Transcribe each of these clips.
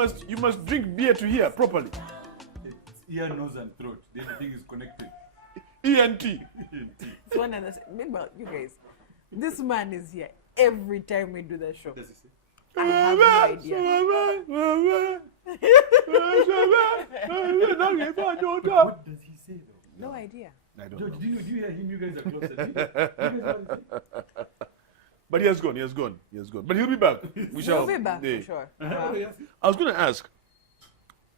must drink beer to hear properly. It's ear, nose, and throat. Everything is connected. ENT. It's one and the same. Meanwhile, you guys, this man is here every time we do the show. What does he say? I have no idea. What does he say though? No idea. I don't George, know. do you hear him? You guys are closer. Do you guys know what he say? But he has gone. But he'll be back. We shall. We'll be back yeah. for sure. What do you say? I was going to ask,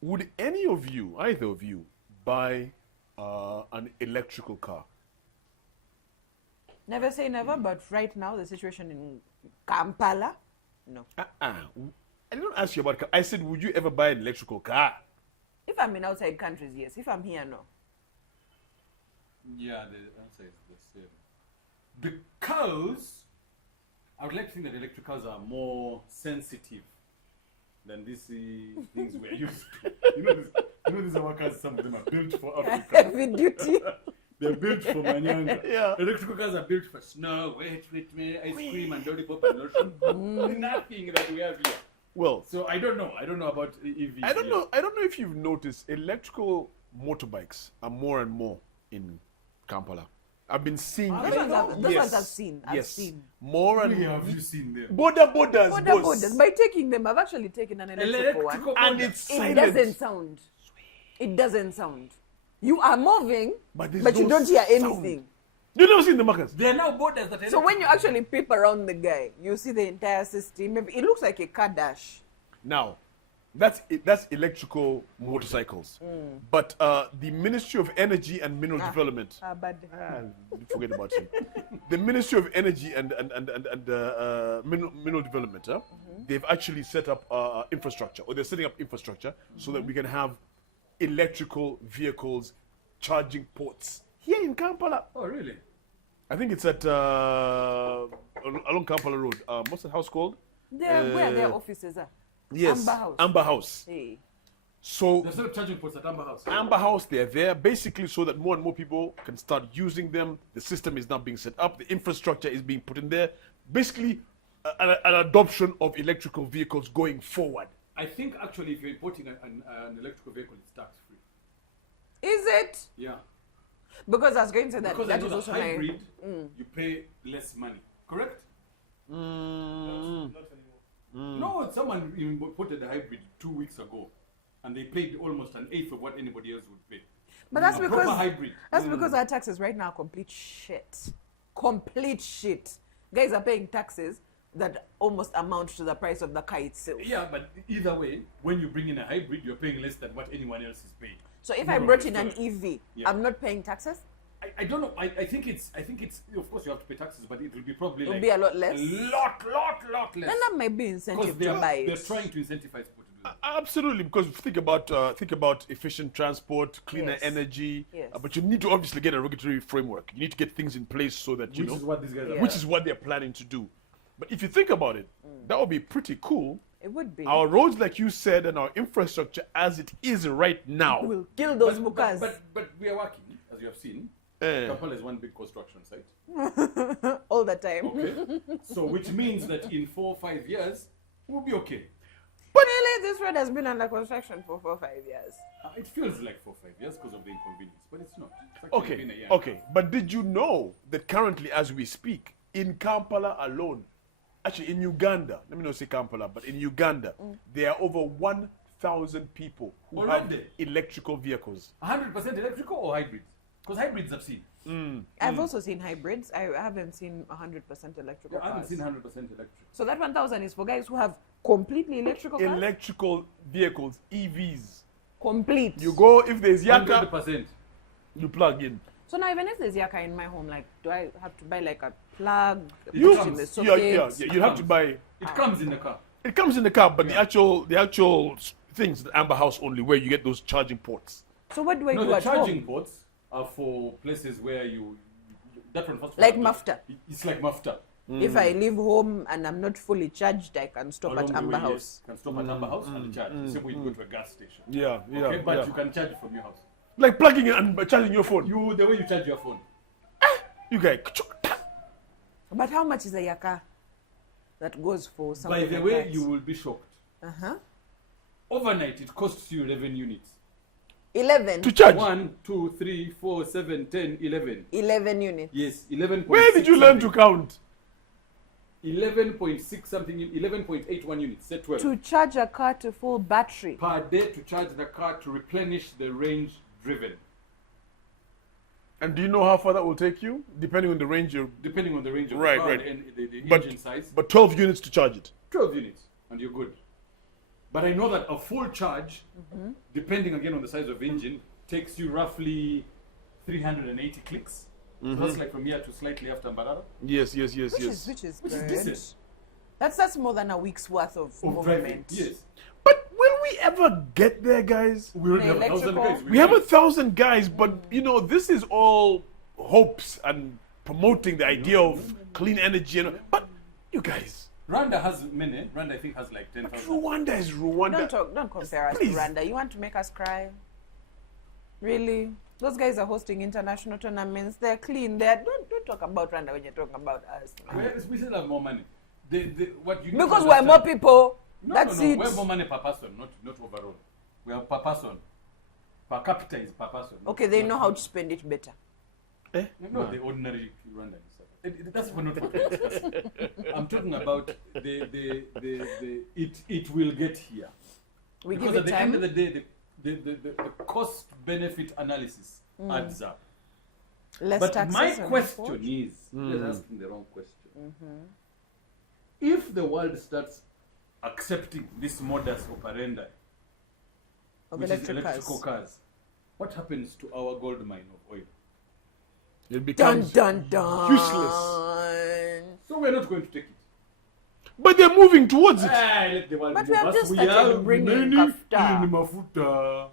would any of you, either of you, buy an electrical car? Never say never, but right now the situation in Kampala, no. I didn't ask you about car. I said, would you ever buy an electrical car? If I'm in outside countries, yes. If I'm here, no. Yeah, the answer is the same. Because I would like to think that electric cars are more sensitive than these things we're used to. You know these are cars, some of them are built for Africa. Heavy duty. They're built for Manyanga. Yeah. Electrical cars are built for snow, wet, ice cream, and lollipop and lotion. Nothing that we have here. Well, So I don't know. I don't know about EVs. I don't know if you've noticed, electrical motorbikes are more and more in Kampala. I've been seeing Those ones I've seen. I've yes. seen. More and Where more. have you seen them? Borders, Border boss. borders. By taking them, I've actually taken an electrical one. And it's It silent. doesn't sound. It doesn't sound. You are moving, But but, there's you no don't hear sound. anything. You never seen the markers? There are now borders that. So when you actually peep around the guy, you see the entire system. Maybe it looks like a car dash. Now, that's electrical motorcycles. But the Ministry of Energy and Mineral Development. Forget about him. The Ministry of Energy and Mineral Development, they've actually set up infrastructure, or they're setting up infrastructure so that we can have electrical vehicles charging ports here in Kampala. Oh really? I think it's at along Kampala Road. What's that house called? Where their offices are. Yes, Amber House. Amber House. Hey. So There's no charging ports at Amber House. Amber House, they're there basically so that more and more people can start using them. The system is now being set up. The infrastructure is being put in there. Basically, an adoption of electrical vehicles going forward. I think actually, if you're importing an electrical vehicle, it's tax free. Is it? Yeah. Because I was going to say that. Because That I know is the also hybrid, you pay less money. Correct? No, someone imported a hybrid 2 weeks ago, and they paid almost an eighth of what anybody else would pay. But that's A because proper hybrid. that's because our taxes right now are complete shit. Complete shit. Guys are paying taxes that almost amount to the price of the car itself. Yeah, but either way, when you bring in a hybrid, you're paying less than what anyone else is paying. So if No, I no, brought it's in an not. EV, Yeah. I'm not paying taxes? I don't know. I think it's. Of course, you have to pay taxes, but it will be probably It'll like be a lot less. A lot less. Then that might be Because incentive to buy they're it. trying to incentivize people to do that. Absolutely, because think about efficient transport, cleaner Yes. energy. Yes. But you need to obviously get a regulatory framework. You need to get things in place so that you Which know, is what these guys are. Yeah. which is what they're planning to do. But if you think about it, that would be pretty cool. It would be. Our roads, like you said, and our infrastructure as it is right now. We'll kill those But, bukas. but we are working, as you have seen. Eh. Kampala is one big construction site. all the time. Okay. So which means that in 4 or 5 years, we'll be okay. But really, this road has been under construction for 4 or 5 years. It feels like 4 or 5 years because of the inconvenience, but it's not. It's actually been a Okay, year. okay. But did you know that currently, as we speak, in Kampala alone, actually in Uganda, let me not say Kampala, but in Uganda, there are over 1,000 people who Already? have electrical vehicles. 100% electrical or hybrids? Because hybrids I've seen. I've also seen hybrids. I haven't seen 100% electrical I haven't cars. seen 100% electric. So that 1,000 is for guys who have completely electrical cars? Electrical vehicles, EVs. Complete. You go, if there's Yaka, 100%. you plug in. So now even if there's Yaka in my home, like, do I have to buy like a plug? You, put it in the yeah, socket? you have to buy. It comes in the car. It comes in the car, but the actual things, the Amber House only, where you get those charging ports. So what do I No, do the at charging home? ports are for places where that one first. Like Mafta. It's like Mafta. If I leave home and I'm not fully charged, I can stop Along at the Amber way, House. yes. You can stop at Amber House and charge. Same way you go to a gas station. Yeah, yeah, Okay, but yeah. you can charge from your house. Like plugging in and charging your phone. The way you charge your phone. You guys. But how much is a Yaka that goes for something By the like way, that? you will be shocked. Uh-huh. Overnight, it costs you 11 units. 11. To charge. 1, 2, 3, 4, 7, 10, 11. 11 units. Yes, 11. Where did you learn to count? 11.6 something, 11.81 units, set 12. To charge a car to full battery. Per day to charge the car to replenish the range driven. And do you know how far that will take you? Depending on the range you're... Depending on the range of Right, the car right. and the But- engine size. But 12 units to charge it. 12 units, and you're good. But I know that a full charge, depending again on the size of engine, takes you roughly 380 clicks. So that's like from here to slightly after Mbarara. Yes. Which is Which is good. decent. That's more than a week's worth of Of movement. driving, yes. But will we ever get there, guys? We already The have 1,000 electrical- guys. We have 1,000 guys, but you know, this is all hopes and promoting the idea of clean energy. But you guys, Rwanda has many. Rwanda, I think, has like 10,000. Rwanda is Rwanda. Don't compare us Please. to Rwanda. You want to make us cry? Really? Those guys are hosting international tournaments. They're clean. Don't talk about Rwanda when you're talking about us. man. We still have more money. What you need to Because we're more understand- people. No, That's no. it. We have more money per person, not overall. We have per person. Per capita is per person. Okay, they Not- know how to spend it better. No, the ordinary Rwandans. That's not what we're discussing. I'm talking about it will get here. We Because give at it the end time. of the day, the cost benefit analysis adds up. Less But taxes. my and question import. is, you're asking the wrong question. If the world starts accepting this modus operandi, Of which is electric electrical cars. cars, what happens to our gold mine of oil? It Dun becomes dun dun. useless. So we're not going to take it. But they're moving towards it. Let the world But we move have us. just started bringing many kafta. in mafuta.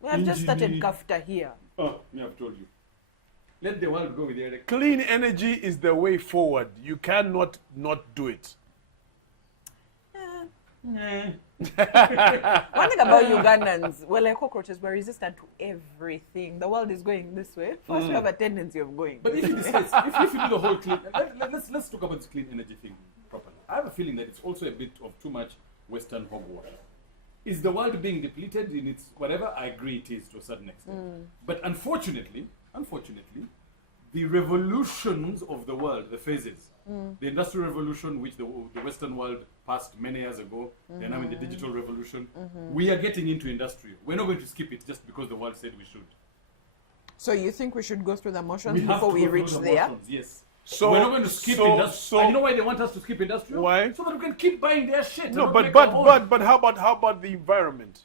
We have just started Engineering. kafta here. Oh, me have told you. Let the world go with the electric. Clean energy is the way forward. You cannot not do it. One thing about Ugandans, we're like cockroaches, we're resistant to everything. The world is going this way. First, we have a tendency of going. But if you decide, if you do the whole clean, let's talk about this clean energy thing properly. I have a feeling that it's also a bit of too much Western hogwash. Is the world being depleted in its whatever? I agree it is to a certain extent. But unfortunately, the revolutions of the world, the phases, the industrial revolution, which the Western world passed many years ago, they're now in the digital revolution. We are getting into industrial. We're not going to skip it just because the world said we should. So you think we should go through the motions We have before to we go through reach the there? motions, yes. So we're not going to skip industrial. And you know why they want us to skip industrial? Why? So that we can keep buying their shit. and No, not but make our own. but how about the environment?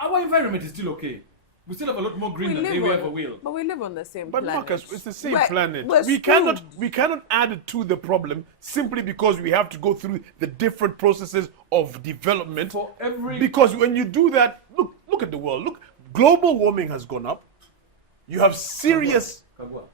Our environment is still okay. We still have a lot more green than we ever will. But we live on the same But planet. Marcus, it's the same We're- planet. we're We screwed. cannot add to the problem simply because we have to go through the different processes of development. For every Because when you do that, look at the world. Look, global warming has gone up. You have serious. Kagwa.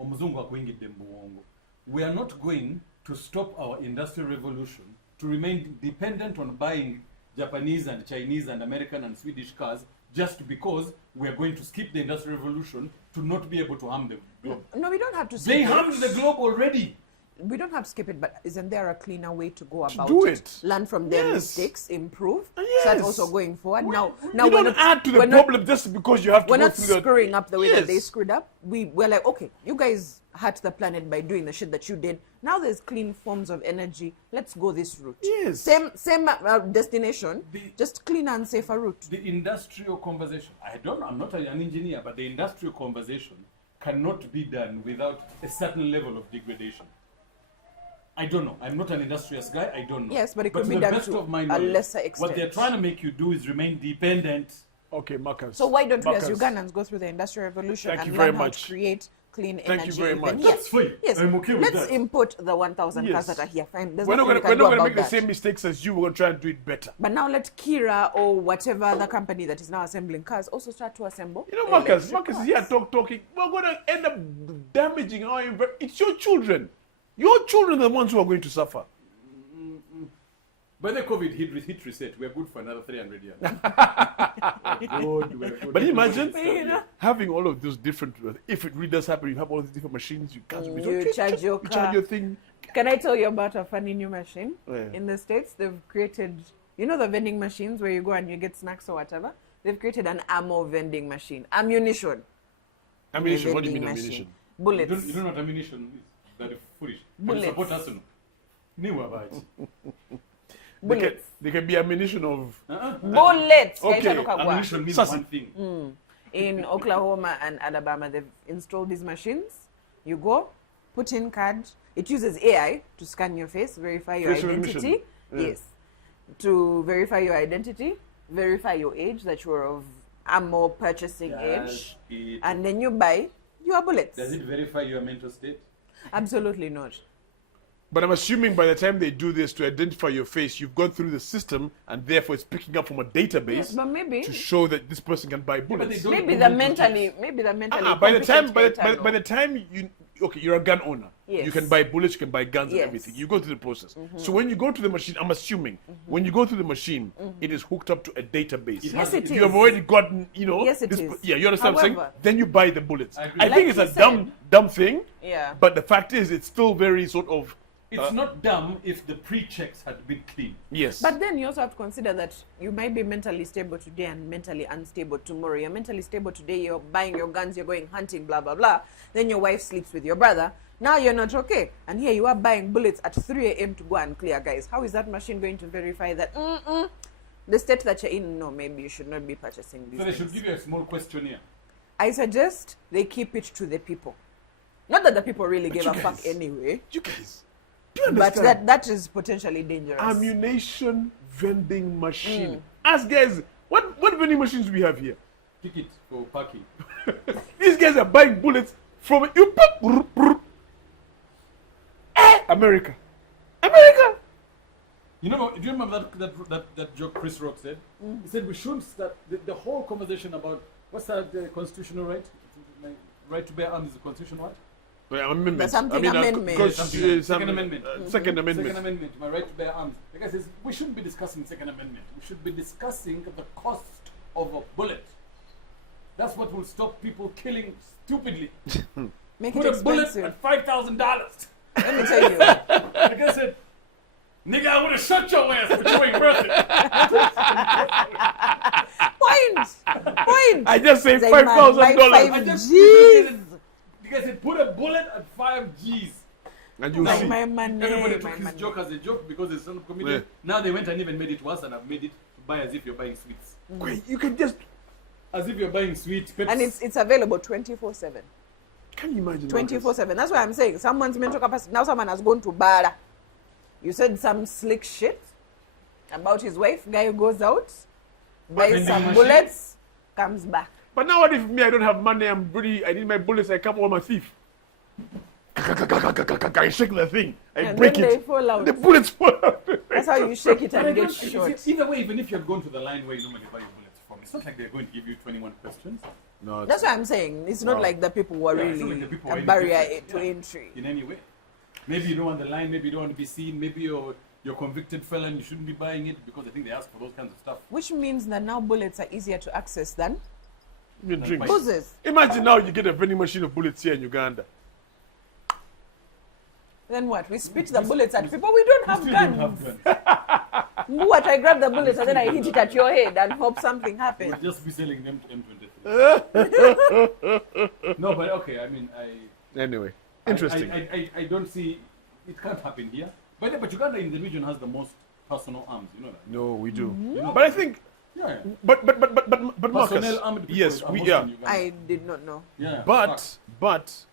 Omuzungu akuingidde mu buwongo. We are not going to stop our industrial revolution to remain dependent on buying Japanese and Chinese and American and Swedish cars just because we are going to skip the industrial revolution to not be able to harm the globe. No, we don't have to skip They it. harmed the globe already. We don't have to skip it, but isn't there a cleaner way to go about do it? it. Learn from their Yes. mistakes, improve. Yes. Start also going forward. Now You we're don't not, add to the we're not- problem just because you have to We're go not through the. screwing up the way that they Yes. screwed up. We're like, okay, you guys hurt the planet by doing the shit that you did. Now there's clean forms of energy. Let's go this route. Yes. Same destination, just cleaner and safer route. The industrial conversation, I'm not an engineer, but the industrial conversation cannot be done without a certain level of degradation. I don't know. I'm not an industrious guy. I don't know. Yes, but it could be the done best to of my a knowledge, lesser what extent. they're trying to make you do is remain dependent. Okay, Marcus. So why don't we as Marcus, Ugandans go through the industrial revolution Thank and you very learn how much. to create clean Thank you energy? very even much. here? That's fine. Yes, I'm okay with let's that. import the 1,000 cars Yes. that are here. Fine. There's We're not nothing going we can do to about make the that. same mistakes as you. We're going to try and do it better. But now let Kira or whatever other company that is now assembling cars also start to assemble. You know, Marcus electric is here cars. talking. We're going to end up damaging our environment. It's your children. Your children are the ones who are going to suffer. By the COVID hit reset, we're good for another 300 years. We're good. But imagine You know? having all of those different. If it really does happen, you have all these different machines. You can't. You charge your You car. charge your thing. Can I tell you about a funny new machine? Yeah. In the States, they've created You know the vending machines where you go and you get snacks or whatever? They've created an ammo vending machine. Ammunition. Ammunition. What do you vending mean machine. ammunition? Bullets. You don't know what ammunition is. Very foolish. Bullets. You support Arsenal. Knew about it. Bullets. They can be ammunition of. Bullets. Okay. Kaita Lukagwa. Ammunition means Sassy. one thing. In Oklahoma and Alabama, they've installed these machines. You go, put in card. It uses AI to scan your face, verify your Facial identity. recognition. Yeah. Yes. To verify your identity, verify your age, that you're of ammo purchasing age. And then you buy your bullets. Does it verify your mental state? Absolutely not. But I'm assuming by the time they do this to identify your face, you've gone through the system, and therefore it's picking up from a database Yes, but maybe to show that this person can buy but bullets. they don't maybe know the mental mentally states. maybe the mentally By the time, competent by the know. time you're a gun owner. Yes. You can buy bullets, you can buy guns Yes. and everything. You go through the process. So when you go to the machine, I'm assuming when you go through the machine, it is hooked up to a database. Yes, it You have is. already gotten, Yes, it this, is. Yeah, you understand what I'm saying? However- Then you buy the bullets. I agree. I Like think it's you a dumb thing. Yeah. But the fact is, it's still very sort of It's not dumb if the pre-checks had been clean. yes. But then you also have to consider that you might be mentally stable today and mentally unstable tomorrow. You're mentally stable today, you're buying your guns, you're going hunting, blah, blah, blah. Then your wife sleeps with your brother. Now you're not okay. And here you are buying bullets at 3 a.m. to go and clear, guys. How is that machine going to verify that? The state that you're in, no, maybe you should not be purchasing these So they should things. give you a small questionnaire. I suggest they keep it to the people. Not that the people really give you a fuck guys- anyway. you guys, do you But understand? that is potentially dangerous. Ammunition vending machine. Ask guys, what vending machines do we have here? Ticket for parking. These guys are buying bullets from America. America. You know, do you remember that joke Chris Rock said? He said we shouldn't start the whole conversation about what's that the constitutional right? Right to bear arms is a constitutional right? Well, amendment. But something amendment. Second Amendment. Second Amendment. Second Amendment, my right to bear arms. The guy says we shouldn't be discussing Second Amendment. We should be discussing the cost of a bullet. That's what will stop people killing stupidly. Make Put it a bullet expensive. at $5,000. Let me tell you. The guy said, "Nigga, I would have shot your ass, but you ain't worth it." Point. I just say Say, $5,000. man, buy I just Jeez. The guy said, "Put a bullet at 5 G's." And you Like see. my money. Everybody my took his money. joke as a joke because it's some comedian. Yeah. Now they went and even made it worse and have made it to buy as if you're buying sweets. Wait, you can just. As if you're buying sweets. Pepsi. And it's available 24/7. Can you imagine? 24/7. That's why I'm saying someone's mental capacity. Now someone has gone to Bara. You said some slick shit about his wife. Guy goes out, buys vending some machine? bullets, comes back. But now what if me, I don't have money, I need my bullets, I come home, I'm a thief. I shake the thing, I And break then it. they fall out. The bullets fall out. That's how you shake it But I and don't- get you shot. see, either way, even if you had gone to the line where you normally buy your bullets from, it's not like they're going to give you 21 questions No, That's what I'm saying. It's not Wow. like the people were Yeah, it's not really like the people a were any barrier different. to Yeah. entry. in any way. Maybe you don't want the line, maybe you don't want to be seen, maybe you're convicted felon, you shouldn't be buying it because I think they ask for those kinds of stuff. Which means that now bullets are easier to access than you drink. buzzers. Imagine now you get a vending machine of bullets here in Uganda. Then what? We spit the bullets at people. We don't You have still guns. don't have guns. What? I grab the bullets and then I hit it at your head and hope something happens. We'll just be selling them to M23. No, but okay, I mean, Anyway, interesting. I don't see, it can't happen here. But Uganda in the region has the most personal arms, you know that? No, we do. Mm-hmm. But I think, Yeah. but Marcus, Personnel armed people yes, are we most are. in Uganda. I did not know. Yeah, But facts.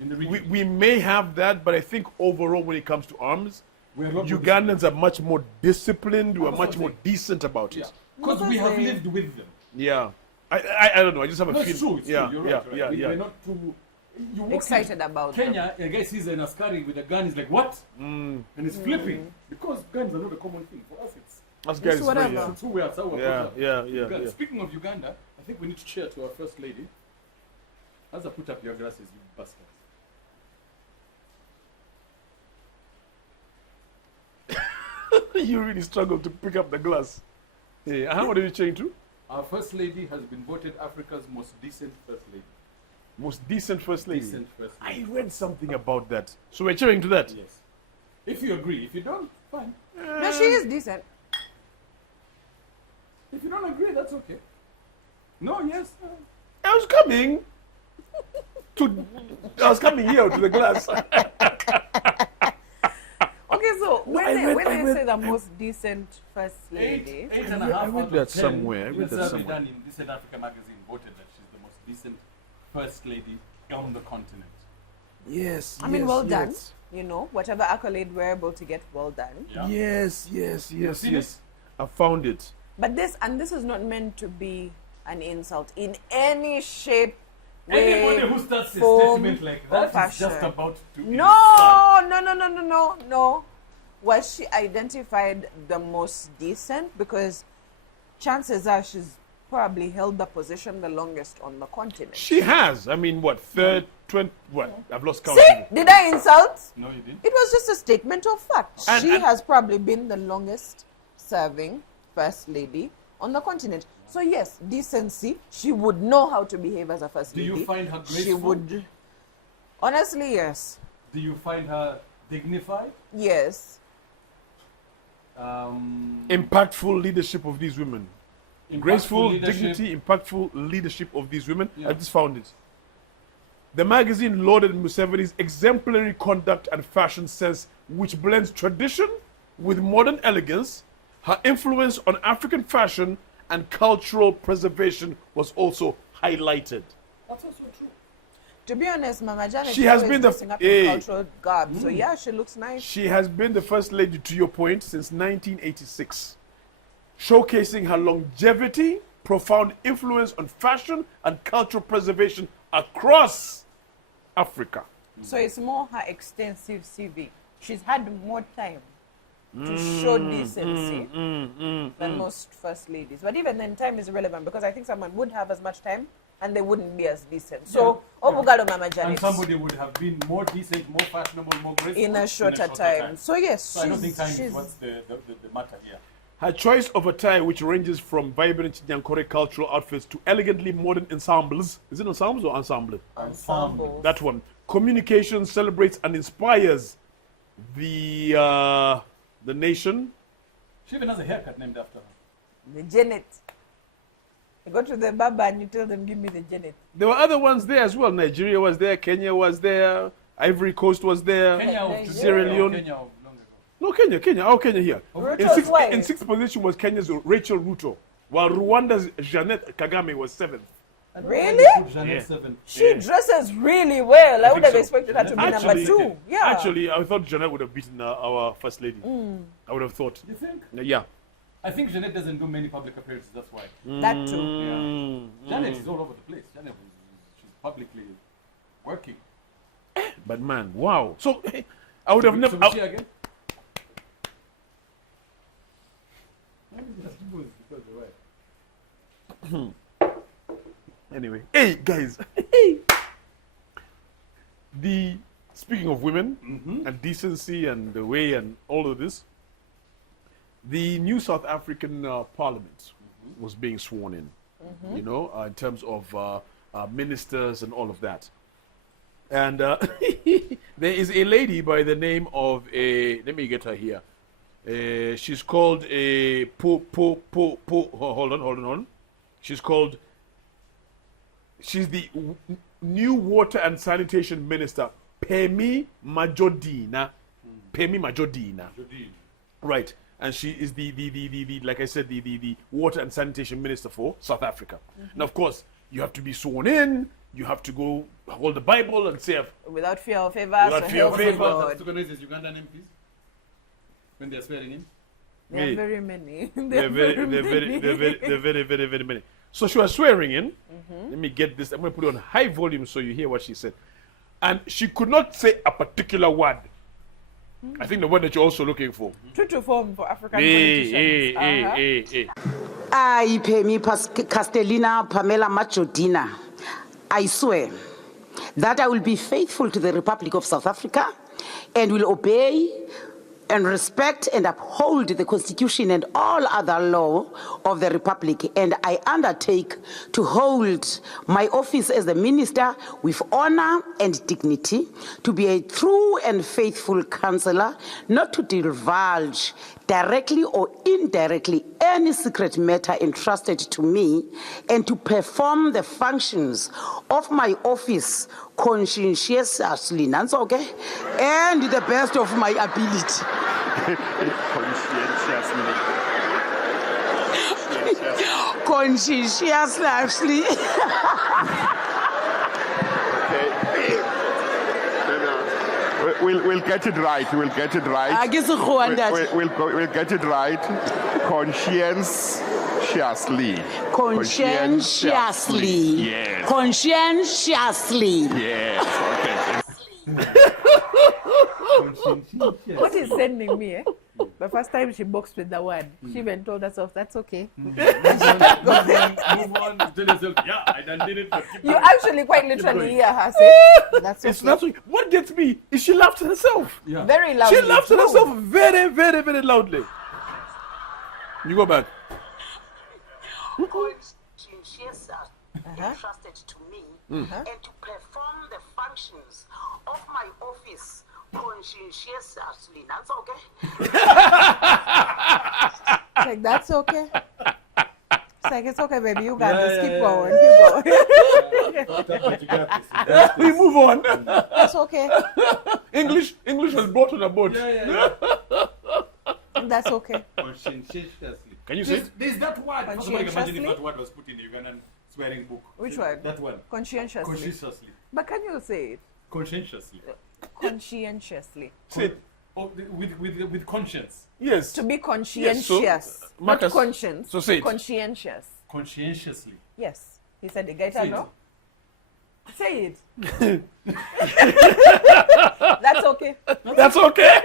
In the region. we may have that, but I think overall when it comes to arms, We're a lot more Ugandans are much more disciplined. We are That's much what more I'm decent about Yeah. it. Because we Because have they- lived with them. Yeah. I don't know. I just have a No, feeling. it's true. It's yeah, true. You're yeah, right. Right. yeah, yeah. We're not too you walk Excited into about them. Kenya. A guy sees an askari with a gun. He's like, "What?" And he's flipping because guns are not a common thing for us. That's It's guys. whatever. Yeah. It's who we are. It's how we're Yeah, brought up. yeah, yeah, Uganda. yeah. Speaking of Uganda, I think we need to cheer to our first lady. As I put up your glasses, you bastards. You really struggle to pick up the glass. Yeah. What are you cheering to? Our first lady has been voted Africa's most decent first lady. Most decent first lady. Decent first I lady. read something about that. So we're cheering to that. Yes. If you agree, if you don't, fine. No, she is decent. If you don't agree, that's okay. No, yes. I was coming here to the glass. Okay, so when I they read- say the most decent first lady, Eight and a half I read out of that 10 somewhere. I in read a that survey somewhere. done in Decent Africa magazine voted that she's the most decent first lady on the continent. Yes. I mean, well done. yes. You know, whatever accolade we're able to get, well done. Yeah. Yes. seen it? I found it. But this is not meant to be an insult in any shape, way, Anybody who starts a form, statement like or that is just fashion. about to No. Was she identified the most decent? Because chances are she's probably held the position the longest on the continent. She has. I mean, what? Third, 20, what? I've lost count. See? Did I insult? No, you didn't. It was just a statement of fact. And- She and- has probably been the longest serving first lady on the continent. So yes, decency. She would know how to behave as a first Do lady. you find her She graceful? would. Honestly, yes. Do you find her dignified? Yes. Impactful leadership of these women. Impactful Graceful, leadership? dignity, impactful leadership of these women. Yeah. I just found it. The magazine lauded Museveni's exemplary conduct and fashion sense, which blends tradition with modern elegance. Her influence on African fashion and cultural preservation was also highlighted. That's also true. To be honest, Mama Janet She is has always been the- dressing up Hey. in cultural garb. So yeah, she looks nice. She has been the first lady, to your point, since 1986, showcasing her longevity, profound influence on fashion and cultural preservation across Africa. So it's more her extensive CV. She's had more time to show decency than most first ladies. But even then, time is irrelevant because I think someone would have as much time and they wouldn't be as decent. So, Obugado Mama And Janet somebody would have been more decent, more fashionable, more graceful in a shorter time. So yes, So I don't think time she's is what's the matter here. Her choice of attire, which ranges from vibrant Nyankore cultural outfits to elegantly modern ensembles. Is it ensembles or ensemble? ensemble. That one. Communication celebrates and inspires the nation. She even has a haircut named after her. The Janet. You go to the barber and you tell them, give me the Janet. There were other ones there as well. Nigeria was there, Kenya was there, Ivory Coast was there, Kenya of Nigeria. Sierra today or Leone. Kenya of long ago. No, Kenya. Oh, Kenya here. Ruto's wife. In sixth position was Kenya's Rachel Ruto, while Rwanda's Jeanette Kagame was seventh. Really? Put Janet Yeah. 7. She dresses really well. I would think have so. expected her to be Actually- number 2. Yeah. Actually, I thought Jeanette would have beaten our first lady. I would have thought. You think? Yeah. I think Janet doesn't do many public appearances, that's why. that too. Yeah. Janet is all over the place. Janet she's publicly working. But man, wow. So I would have never. So we see again? Anyway, hey guys. The speaking of women and decency and the way and all of this, the new South African Parliament was being sworn in. You know, in terms of ministers and all of that. And there is a lady by the name of let me get her here. She's called hold on. She's the new water and sanitation minister, Pemi Majodina. Right. And she is the like I said, the water and sanitation minister for South Africa. And of course, you have to be sworn in, you have to go hold the Bible and say, Without fear or favor. Without so fear or help me favor. God. To recognize his Ugandan MPs when they're swearing in. There are Yeah. very many. they're very many. So she was swearing in. Let me get this. I'm going to put it on high volume so you hear what she said. And she could not say a particular word. I think the word that you're also looking for. True to form for African Hey, politicians. hey. I, Pemi Castellina Pamela Majodina, I swear that I will be faithful to the Republic of South Africa and will obey and respect and uphold the Constitution and all other law of the Republic. And I undertake to hold my office as a minister with honor and dignity, to be a true and faithful counselor, not to divulge directly or indirectly, any secret matter entrusted to me and to perform the functions of my office conscientiously, that's okay, and to the best of my ability. Conscientiously. We'll get it right. We'll get it right. I guess we'll We'll get it right. Conscientiously. Conscientiously. Yes. Conscientiously. Yes. Okay. What is sending me, eh? The first time she boxed with the word, she even told herself, that's okay. Move on. Tell yourself, yeah, I done did it. But keep You going. actually quite literally going. hear her say, that's It's okay. not so. What gets me is she laughed at herself. Yeah. Very loudly. She laughed at herself very, very, very loudly. You go back. Entrusted to me and to perform the functions of my office conscientiously. That's okay. It's like, that's okay. It's like, it's okay, baby. You got this. Yeah, Keep yeah, going. Keep going. But you got this. We move on. That's okay. English was brought on a boat. Yeah. That's okay. Conscientiously. Can you say it? There's that word. First of all, imagine Conscientiously? if that word was put in the Ugandan swearing book. Which one? That one. Conscientiously. Conscientiously. But can you say it? Conscientiously. Conscientiously. Say it. Oh, with conscience. Yes. To be conscientious. Not Marcus, conscience. so say it. Conscientious. Conscientiously. Yes. He said the guy Say it. no? Say it. That's okay. That's okay.